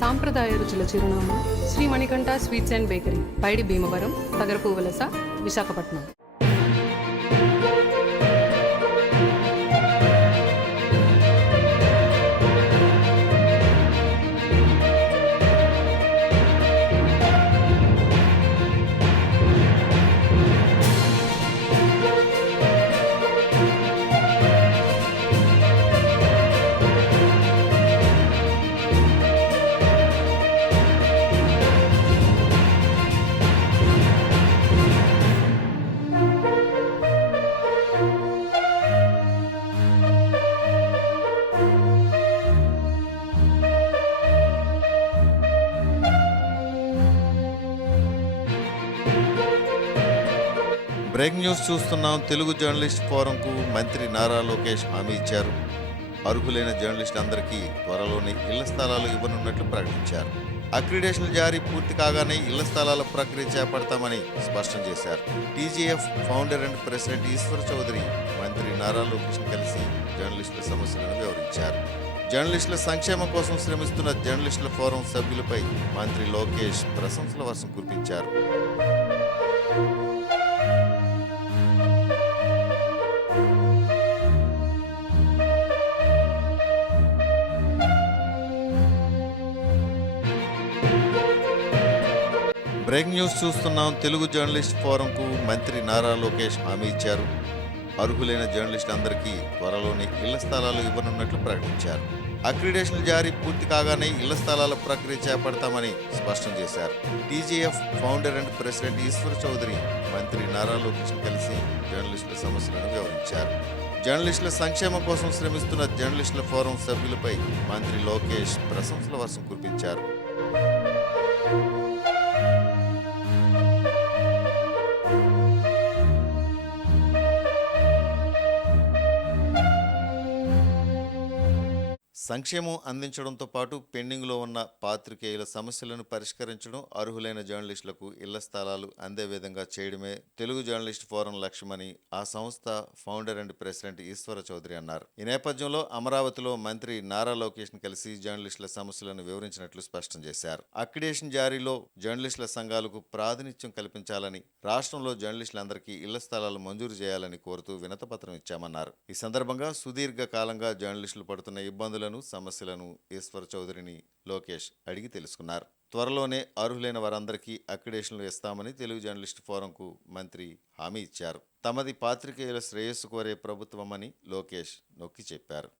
సాంప్రదాయ రుచుల చిరునామా Sri Manikanta sweets and bakery, Paidi Bhimavaram, Tagarapu Valasa, Visakhapatnam. Break news చూస్తున్నాం. తెలుగు జర్నలిస్ట్ ఫోరంకు మంత్రి నారా లోకేష్ హామీ ఇచ్చారు. అర్హులైన జర్నలిస్టులందరికీ త్వరలోనే ఇళ్ల స్థలాలు ఇవ్వనున్నట్లు ప్రకటించారు. అక్రిడేషన్లు జారీ పూర్తి కాగానే ఇళ్ల స్థలాల ప్రక్రియ చేపడతామని స్పష్టం చేశారు. TGF founder and president Eeshwar Chowdary మంత్రి నారా లోకేష్ కలిసి జర్నలిస్టుల సమస్యలను వివరించారు. జర్నలిస్టుల సంక్షేమం కోసం శ్రమిస్తున్న జర్నలిస్టుల ఫోరం సభ్యులపై మంత్రి లోకేష్ ప్రశంసల వర్షం కురిపించారు. బ్రేక్ న్యూస్ చూస్తున్నాం. తెలుగు జర్నలిస్ట్ ఫోరంకు మంత్రి నారా లోకేష్ హామీ ఇచ్చారు. అర్హులైన జర్నలిస్టులందరికీ త్వరలోనే ఇళ్ల స్థలాలు ఇవ్వనున్నట్లు ప్రకటించారు. అక్రిడేషన్లు జారీ పూర్తి కాగానే ఇళ్ల స్థలాల ప్రక్రియ చేపడతామని స్పష్టం చేశారు. TGF founder and president Eeshwar Chowdary మంత్రి నారా లోకేష్ కలిసి జర్నలిస్టుల సమస్యలను వివరించారు. జర్నలిస్టుల సంక్షేమం కోసం శ్రమిస్తున్న జర్నలిస్టుల ఫోరం సభ్యులపై మంత్రి లోకేష్ ప్రశంసల వర్షం కురిపించారు. సంక్షేమం అందించడంతో పాటు పెండింగ్లో ఉన్న పాత్రికేయుల సమస్యలను పరిష్కరించడం, అర్హులైన జర్నలిస్టులకు ఇళ్ల స్థలాలు అందే విధంగా చేయడమే తెలుగు జర్నలిస్ట్ ఫోరం లక్ష్యమని ఆ సంస్థ ఫౌండర్ అండ్ ప్రెసిడెంట్ ఈశ్వర చౌదరి అన్నారు. ఈ నేపథ్యంలో అమరావతిలో మంత్రి నారా లోకేష్ ని కలిసి జర్నలిస్టుల సమస్యలను వివరించినట్లు స్పష్టం చేశారు. అక్రిడేషన్ జారీలో జర్నలిస్టుల సంఘాలకు ప్రాతినిధ్యం కల్పించాలని, రాష్ట్రంలో జర్నలిస్టులందరికీ ఇళ్ల స్థలాలు మంజూరు చేయాలని కోరుతూ వినతపత్రం ఇచ్చామన్నారు. ఈ సందర్భంగా సుదీర్ఘ కాలంగా జర్నలిస్టులు పడుతున్న ఇబ్బందులను, సమస్యలను ఈశ్వర్ చౌదరిని లోకేష్ అడిగి తెలుసుకున్నారు. త్వరలోనే అర్హులైన వారందరికీ అక్రిడేషన్లు ఇస్తామని తెలుగు జర్నలిస్ట్ ఫోరంకు మంత్రి హామీ ఇచ్చారు. తమది పాత్రికేయుల శ్రేయస్సు కోరే ప్రభుత్వమని లోకేష్ నొక్కి చెప్పారు.